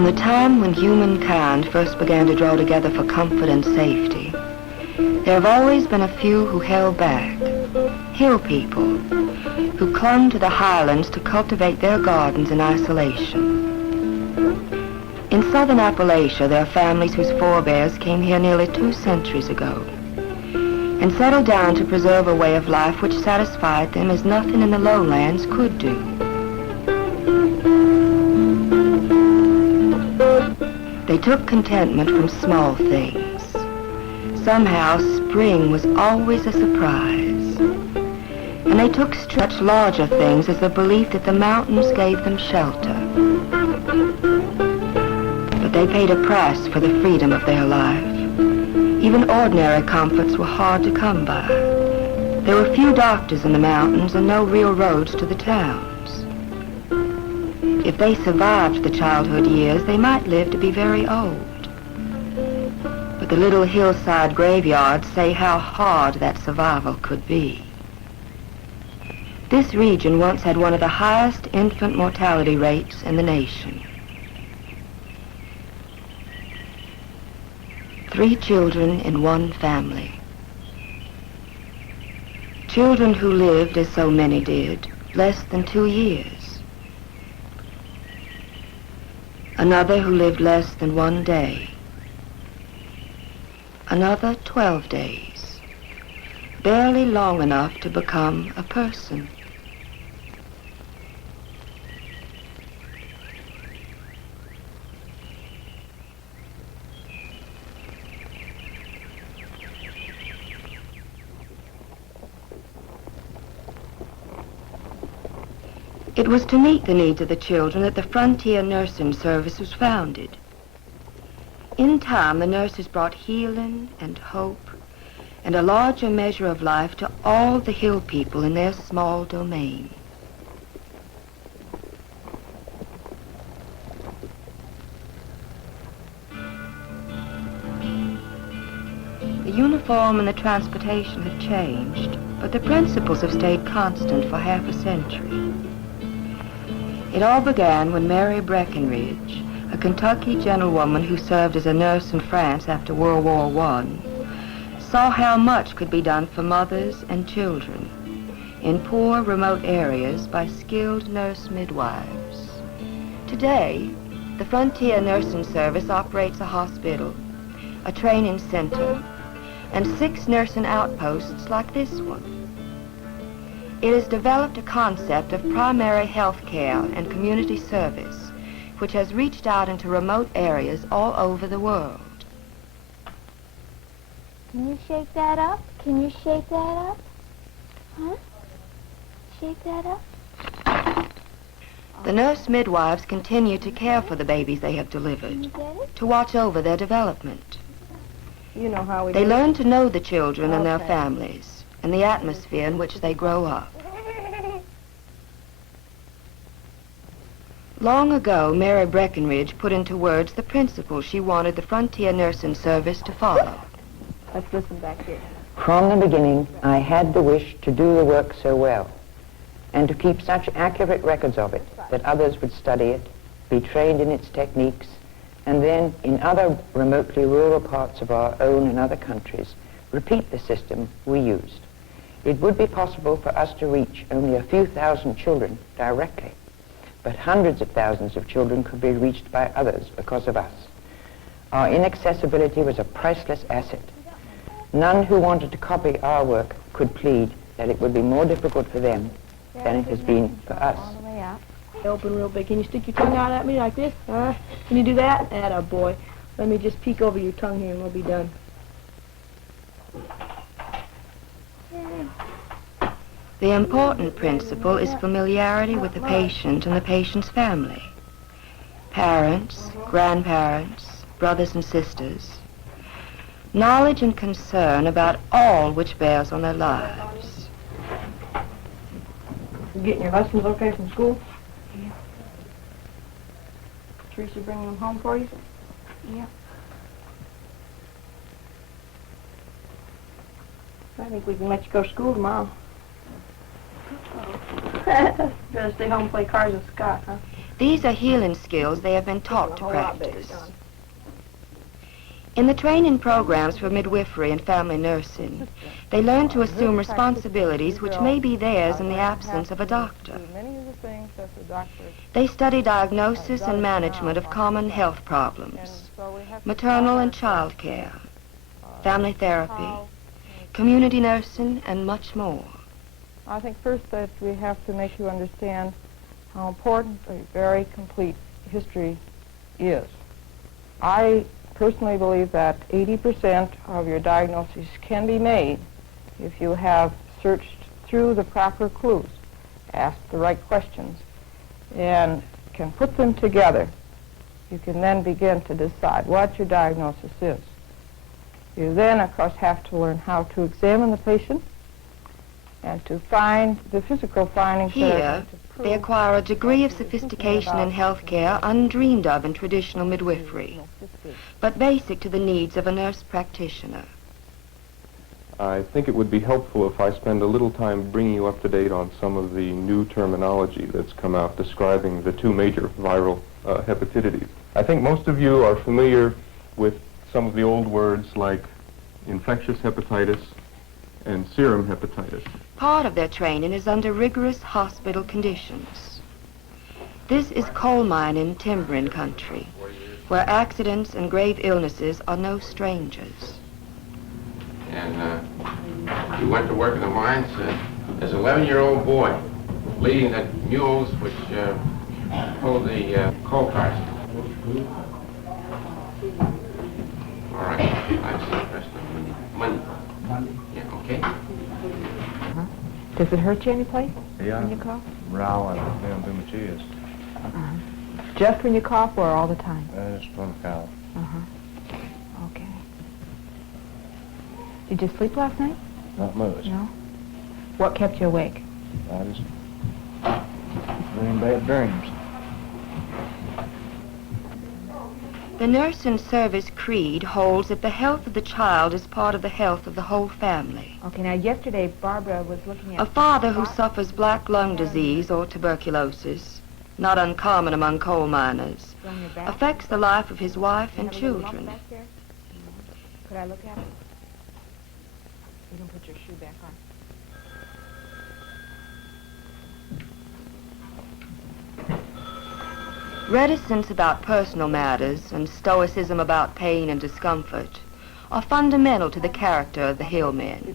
From the time when humankind first began to draw together for comfort and safety, there have always been a few who held back, hill people, who clung to the highlands to cultivate their gardens in isolation. In southern Appalachia, there are families whose forebears came here nearly 2 centuries ago and settled down to preserve a way of life which satisfied them as nothing in the lowlands could do. They took contentment from small things. Somehow, spring was always a surprise. And they took such larger things as the belief that the mountains gave them shelter. But they paid a price for the freedom of their life. Even ordinary comforts were hard to come by. There were few doctors in the mountains and no real roads to the towns. If they survived the childhood years, they might live to be very old. But the little hillside graveyards say how hard that survival could be. This region once had one of the highest infant mortality rates in the nation. 3 children in one family. Children who lived, as so many did, less than 2 years. Another who lived less than 1 day. Another 12 days. Barely long enough to become a person. It was to meet the needs of the children that the Frontier Nursing Service was founded. In time, the nurses brought healing and hope and a larger measure of life to all the hill people in their small domain. The uniform and the transportation have changed, but the principles have stayed constant for half a century. It all began when Mary Breckinridge, a Kentucky gentlewoman who served as a nurse in France after World War I, saw how much could be done for mothers and children in poor, remote areas by skilled nurse-midwives. Today, the Frontier Nursing Service operates a hospital, a training center, and 6 nursing outposts like this one. It has developed a concept of primary health care and community service, which has reached out into remote areas all over the world. Can you shake that up? Can you shake that up? Huh? Shake that up? The nurse-midwives continue to care for the babies they have delivered, to watch over their development. You know how we They do. learn to know the children and their Okay. families and the atmosphere in which they grow up. Long ago, Mary Breckinridge put into words the principles she wanted the Frontier Nursing Service to follow. Let's listen back here. From the beginning, I had the wish to do the work so well and to keep such accurate records of it that others would study it, be trained in its techniques, and then in other remotely rural parts of our own and other countries, repeat the system we used. It would be possible for us to reach only a few thousand children directly, but hundreds of thousands of children could be reached by others because of us. Our inaccessibility was a priceless asset. None who wanted to copy our work could plead that it would be more difficult for them than it has been for us. All the way out. Open real big. Can you stick your tongue out at me like this? Can you do that? Atta boy. Let me just peek over your tongue here and we'll be done. The important principle is familiarity with the patient and the patient's family. Parents, grandparents, brothers and sisters. Knowledge and concern about all which bears on their lives. You getting your lessons okay from school? Yeah. Teresa bringing them home for you? Yeah. I think we can let you go to school tomorrow. Better stay home and play cards with Scott, huh? These are healing skills they have been taught to practice. In the training programs for midwifery and family nursing, they learn to assume responsibilities which may be theirs in the absence of a doctor. They study diagnosis and management of common health problems, maternal and child care, family therapy, community nursing, and much more. I think first that we have to make you understand how important a very complete history is. I personally believe that 80% of your diagnosis can be made if you have searched through the proper clues, asked the right questions, and can put them together. You can then begin to decide what your diagnosis is. You then, of course, have to learn how to examine the patient and to find the physical findings that are Here, going to prove they acquire a degree of sophistication in healthcare undreamed of in traditional midwifery, but basic to the needs of a nurse practitioner. I think it would be helpful if I spend a little time bringing you up to date on some of the new terminology that's come out describing the two major viral hepatitis. I think most of you are familiar with some of the old words like infectious hepatitis and serum hepatitis. Part of their training is under rigorous hospital conditions. This is coal mining, timbering country, where accidents and grave illnesses are no strangers. And he went to work in the mines as an 11-year-old boy, leading the mules which pulled the coal cars. All right, I've seen the rest of Monday. Yeah, okay. Does it hurt you any place Yeah, when you cough? raw and down through my chest. Just when you cough or all the time? That's from cough. Okay. Did you sleep last night? Not much. No? What kept you awake? I just dream bad dreams. The nurse and service creed holds that the health of the child is part of the health of the whole family. Okay, now yesterday Barbara was looking at... A father who suffers black lung disease or tuberculosis, not uncommon among coal miners, affects the life of his wife and children. Could I look at it? You can put your shoe back on. Reticence about personal matters and stoicism about pain and discomfort are fundamental to the character of the hillmen.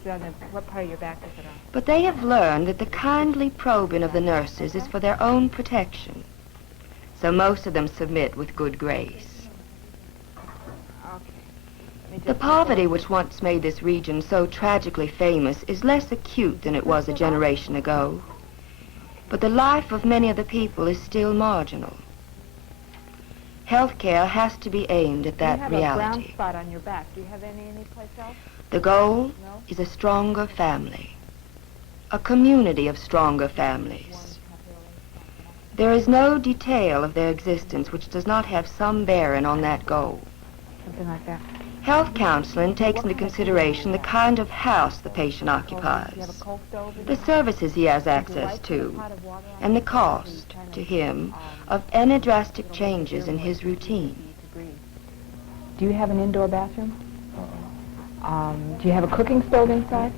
What part of your back is it on? But they have learned that the kindly probing of the nurses is for their own protection. So most of them submit with good grace. The poverty which once made this region so tragically famous is less acute than it was a generation ago. But the life of many of the people is still marginal. Healthcare has to be aimed at that reality. You have a reality. brown spot on your back. Do you have any place else? The goal No? is a stronger family, a community of stronger families. There is no detail of their existence which does not have some bearing on that goal. Something like that. Health counseling takes into consideration the kind of house the patient Do you have a occupies, coal stove? the services he has access to, and the cost, to him, of any drastic changes in his routine. Do you have an indoor bathroom? Do you have a cooking stove inside?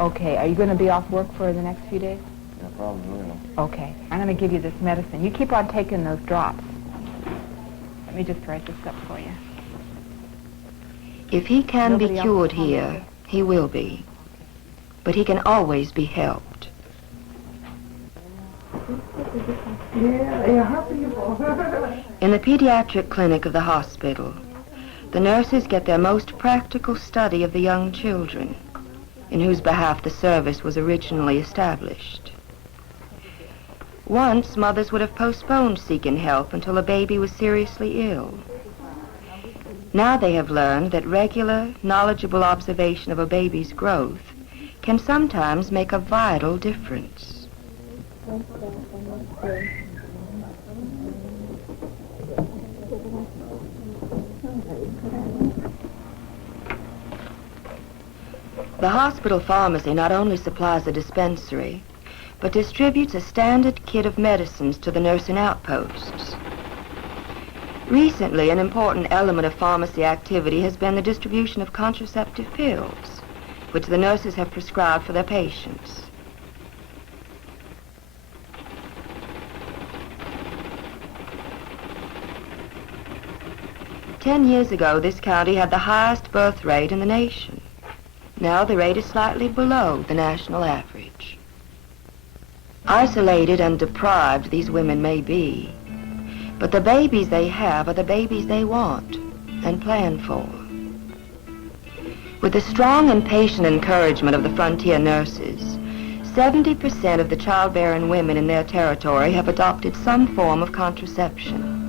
Okay, are you going to be off work for the next few days? Yeah, probably will. Okay, I'm going to give you this medicine. You keep on taking those drops. Let me just write this up for you. If he can be Nobody else cured is home, here, is it? he will be. But he can always be helped. In the pediatric clinic of the hospital, the nurses get their most practical study of the young children, in whose behalf the service was originally established. Once, mothers would have postponed seeking help until a baby was seriously ill. Now they have learned that regular, knowledgeable observation of a baby's growth can sometimes make a vital difference. The hospital pharmacy not only supplies a dispensary, but distributes a standard kit of medicines to the nursing outposts. Recently, an important element of pharmacy activity has been the distribution of contraceptive pills, which the nurses have prescribed for their patients. Ten years ago, this county had the highest birth rate in the nation. Now the rate is slightly below the national average. Isolated and deprived these women may be, but the babies they have are the babies they want and plan for. With the strong and patient encouragement of the frontier nurses, 70% of the childbearing women in their territory have adopted some form of contraception.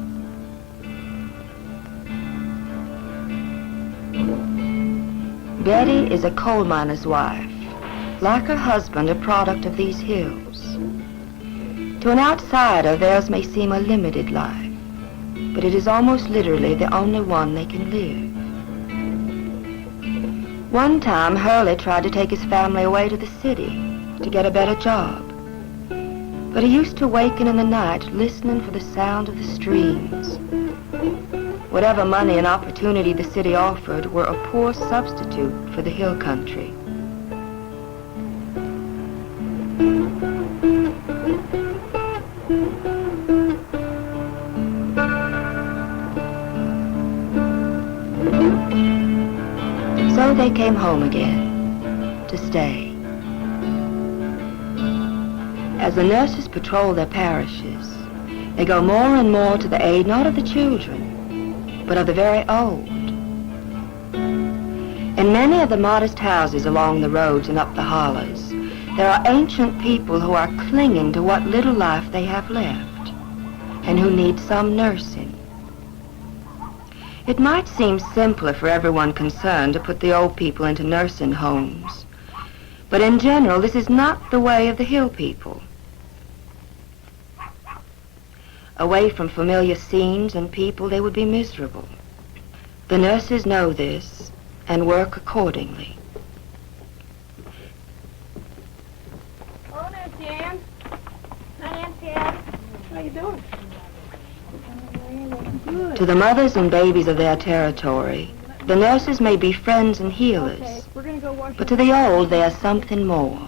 Betty is a coal miner's wife, like her husband, a product of these hills. To an outsider, theirs may seem a limited life, but it is almost literally the only one they can live. One time, Airlie tried to take his family away to the city to get a better job, but he used to waken in the night listening for the sound of the streams. Whatever money and opportunity the city offered were a poor substitute for the hill country. So they came home again, to stay. As the nurses patrol their parishes, they go more and more to the aid not of the children, but of the very old. In many of the modest houses along the roads and up the hollows, there are ancient people who are clinging to what little life they have left, and who need some nursing. It might seem simpler for everyone concerned to put the old people into nursing homes, but in general, this is not the way of the hill people. Away from familiar scenes and people, they would be miserable. The nurses know this and work accordingly. Oh, Nancy Ann. Hi, Nancy Ann. How you doing? Good. To the mothers and babies of their territory, the nurses may be friends and healers, Okay, we're gonna go wash but to the old, they are something more.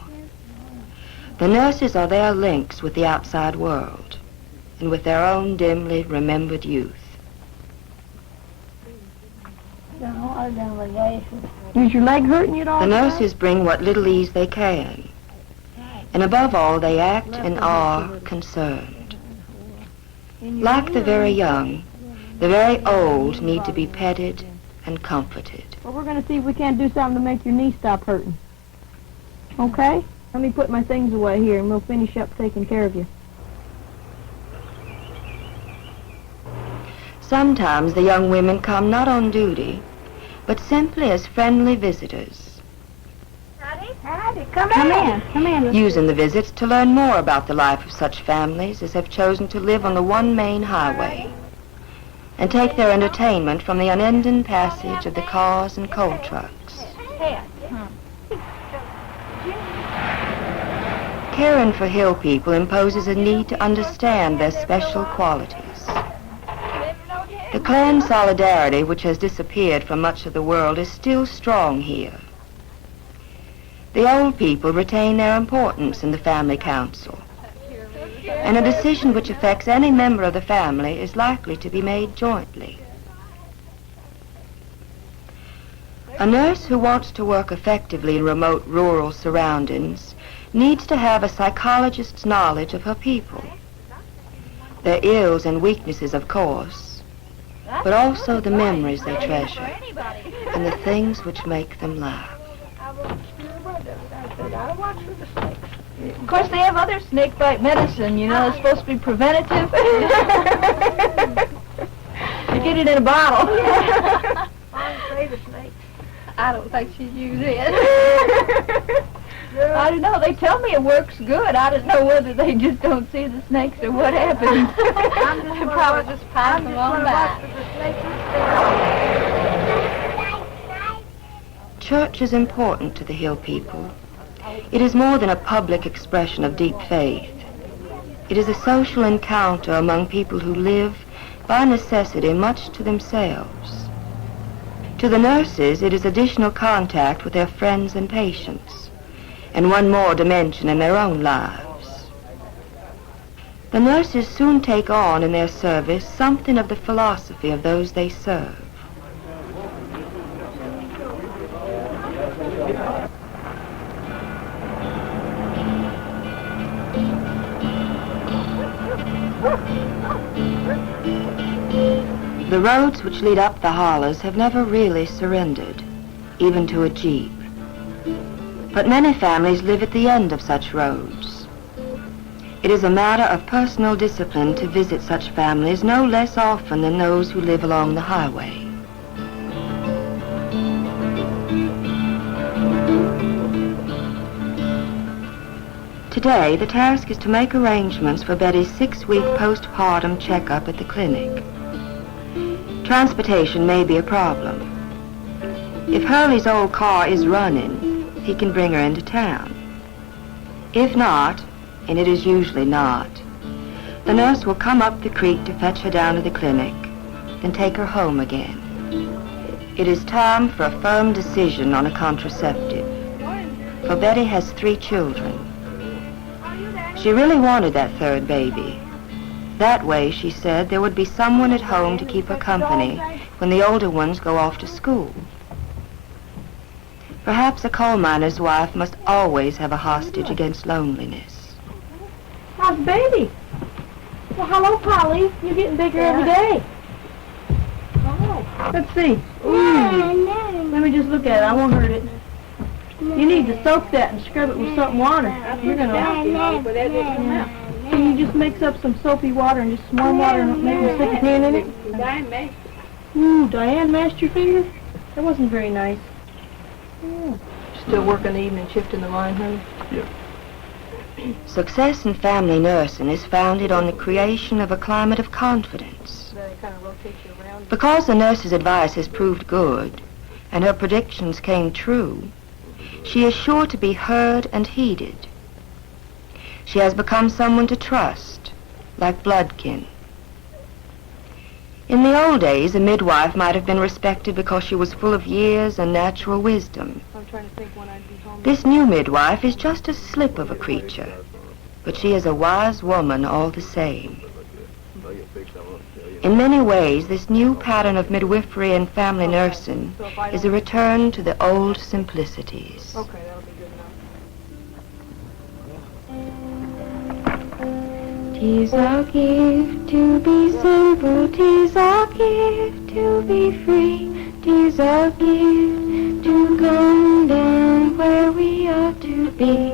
The nurses are their links with the outside world, and with their own dimly remembered youth. Is your leg hurting you at all? The nurses bring what little ease they can, and above all, they act and are concerned. Like the very young, the very old need to be petted and comforted. Well, we're gonna see if we can't do something to make your knee stop hurting. Okay? Let me put my things away here, and we'll finish up taking care of you. Sometimes the young women come not on duty, but simply as friendly visitors, Howdy, come in. using the visits to learn more about the life of such families as have chosen to live on the one main highway, and take their entertainment from the unending passage of the cars and coal trucks. Caring for hill people imposes a need to understand their special qualities. The clan solidarity, which has disappeared from much of the world, is still strong here. The old people retain their importance in the family council, and a decision which affects any member of the family is likely to be made jointly. A nurse who wants to work effectively in remote rural surroundings needs to have a psychologist's knowledge of her people, their ills and weaknesses, of course, but also the memories they treasure and the things which make them laugh. Of course, they have other snake bite medicine, you know, it's supposed to be preventative. You get it in a bottle. I'm afraid of snakes. I don't think she'd use it. I don't know. They tell me it works good. I don't know whether they just don't see the snakes or what happens. They probably just pass them on by. Church is important to the hill people, It is more than a public expression of deep faith. It is a social encounter among people who live, by necessity, much to themselves. To the nurses, it is additional contact with their friends and patients, and one more dimension in their own lives. The nurses soon take on in their service something of the philosophy of those they serve. The roads which lead up the hollers have never really surrendered, even to a jeep. But many families live at the end of such roads. It is a matter of personal discipline to visit such families no less often than those who live along the highway. Today, the task is to make arrangements for Betty's 6-week postpartum checkup at the clinic. Transportation may be a problem. If Hurley's old car is running, he can bring her into town. If not, and it is usually not, the nurse will come up the creek to fetch her down to the clinic, then take her home again. It is time for a firm decision on a contraceptive, for Betty has 3 children. She really wanted that 3rd baby. That way, she said, there would be someone at home to keep her company when the older ones go off to school. Perhaps a coal miner's wife must always have a hostage against loneliness. How's baby? Well, hello, Polly. You're getting bigger every day. Oh. Let's see. Let me just look at it. I won't hurt it. You need to soak that and scrub it with soap and water. You're gonna. Can you just mix up some soapy water and just some warm water and make a stick a hand in it? Ooh, Diane mashed your finger? That wasn't very nice. Yeah. Still working the evening shift in the line, honey? Yeah. Success in family nursing is founded on the creation of a climate of confidence. Because the nurse's advice has proved good, and her predictions came true, she is sure to be heard and heeded. She has become someone to trust, like bloodkin. In the old days, a midwife might have been respected because she was full of years and natural wisdom. I'm trying to think when I'd be home. This new midwife is just a slip of a creature, but she is a wise woman all the same. In many ways, this new pattern of midwifery and family nursing is a return to the old simplicities. Okay, that'll be good enough. 'Tis our gift to be simple, 'tis our gift to be free, 'tis our gift to come down where we ought to be.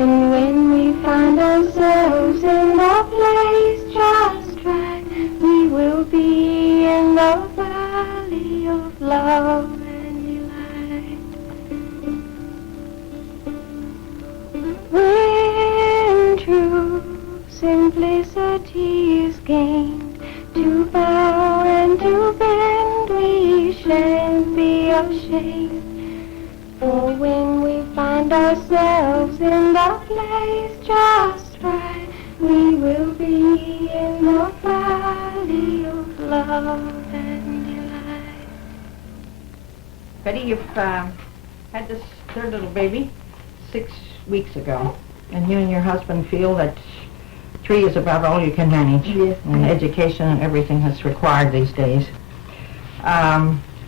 And when we find ourselves in a place just right, we will be in the valley of love and delight. When true simplicity is gained, to bow and to bend we shan't be ashamed. For when we find ourselves in the place just right, we will be in the valley of love and delight. Betty, you've had this 3rd little baby 6 weeks ago, and you and your husband feel that 3 is about all you can manage. Yes. And education and everything that's required these days.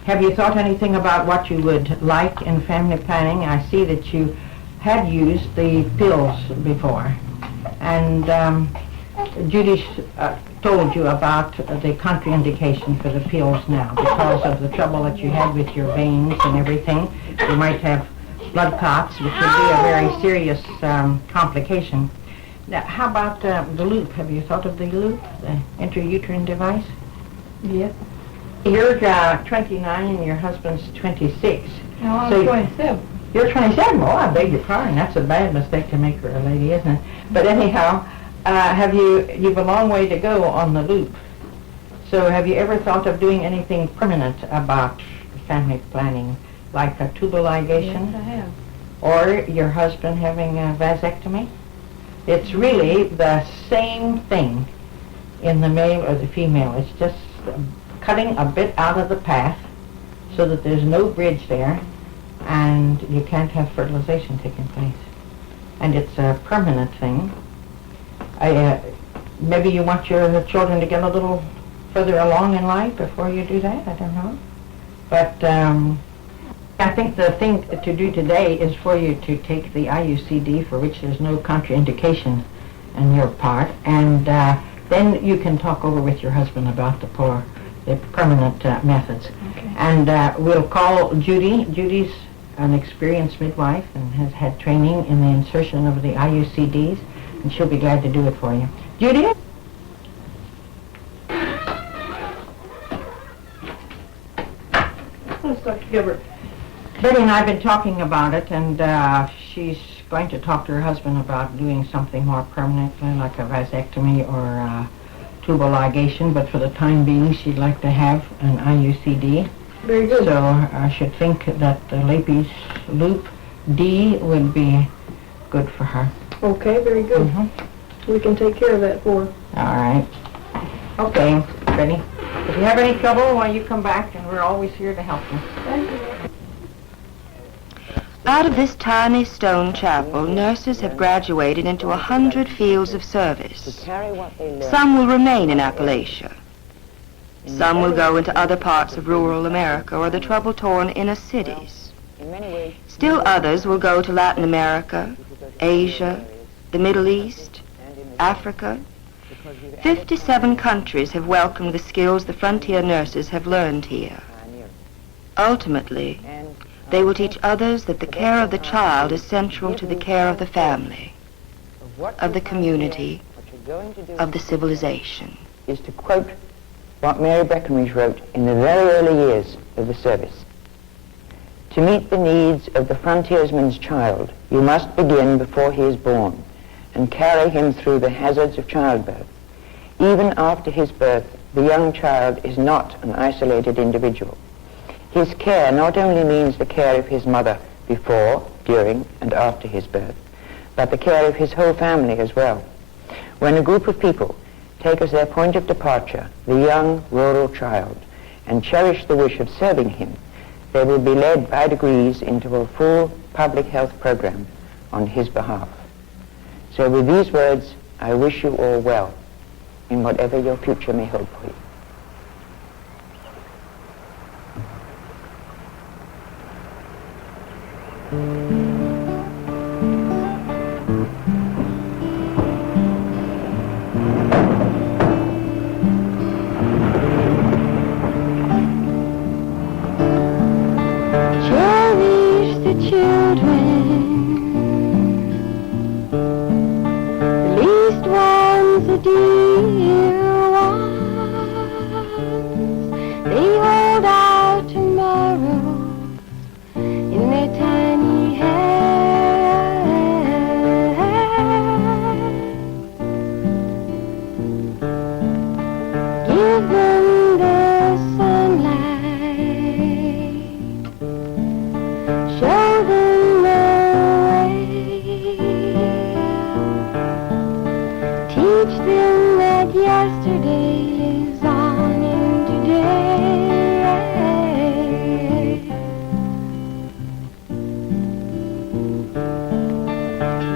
Have you thought anything about what you would like in family planning? I see that you had used the pills before, and Judy told you about the contraindication for the pills now because of the trouble that you had with your veins and everything. You might have blood clots, which would be a very serious complication. Now, how about the loop? Have you thought of the loop, the intrauterine device? Yes. You're 29 and your husband's 26. No, I'm So 27. You're 27? Oh, I beg your pardon. That's a bad mistake to make her a lady, isn't it? But anyhow, you've a long way to go on the loop. So have you ever thought of doing anything permanent about family planning, like a tubal ligation? Yes, I have. or your husband having a vasectomy. It's really the same thing in the male or the female. It's just cutting a bit out of the path so that there's no bridge there and you can't have fertilization taking place. And it's a permanent thing. Maybe you want your children to get a little further along in life before you do that, I don't know. But I think the thing to do today is for you to take the IUCD, for which there's no contraindication on your part, and then you can talk over with your husband about the permanent methods. Okay. And we'll call Judy. Judy's an experienced midwife and has had training in the insertion of the IUCDs, and she'll be glad to do it for you. Judy? Let's Dr. Gilbert. Betty and I have been talking about it, and she's going to talk to her husband about doing something more permanent, like a vasectomy or tubal ligation, but for the time being she'd like to have an IUCD. Very good. So I should think that the Lapis loop D would be good for her. Okay, very good. Mhm. We can take care of that for her. All right. Okay, Betty. If you have any trouble, well, you come back, and we're always here to help you. Thank you. Out of this tiny stone chapel, nurses have graduated into 100 fields of service. Carry what they learn. Some will remain in Appalachia. Some will go into other parts of rural America or the trouble-torn inner cities. In many ways, Still others will go to Latin America, Asia, the Middle East, Africa. 57 countries have welcomed the skills the frontier nurses have learned here. Ultimately, they will teach others that the care of the child is central to the care of the family, of the community, of the civilization. is to quote what Mary Breckenridge wrote in the very early years of the service. To meet the needs of the frontiersman's child, you must begin before he is born and carry him through the hazards of childbirth. Even after his birth, the young child is not an isolated individual. His care not only means the care of his mother before, during, and after his birth, but the care of his whole family as well. When a group of people take as their point of departure the young rural child and cherish the wish of serving him, they will be led by degrees into a full public health program on his behalf. So with these words, I wish you all well in whatever your future may hold for you. Cherish the children, the least ones, the dear ones. They hold out tomorrow in their tiny hands. Give them the sunlight, show them the way, teach them that yesterday lives on in today.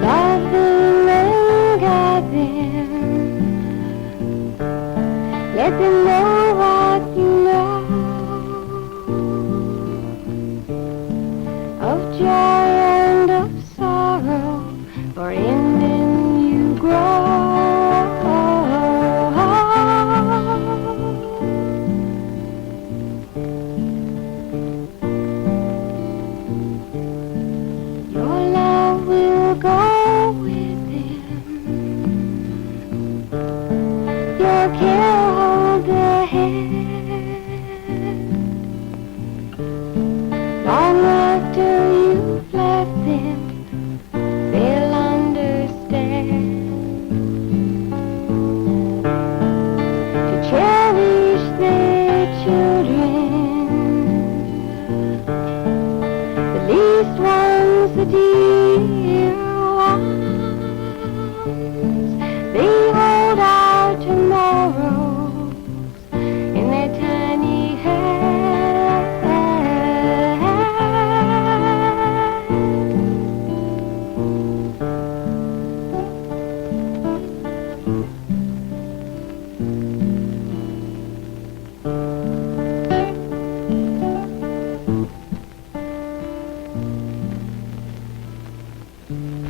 Love them and guide them, let them know what you know of joy and of sorrow, for in them you grow. Your love will go with them, your care hold their hand. Long after you've left them, they'll understand. To cherish their children, the least ones, the dear Thank you.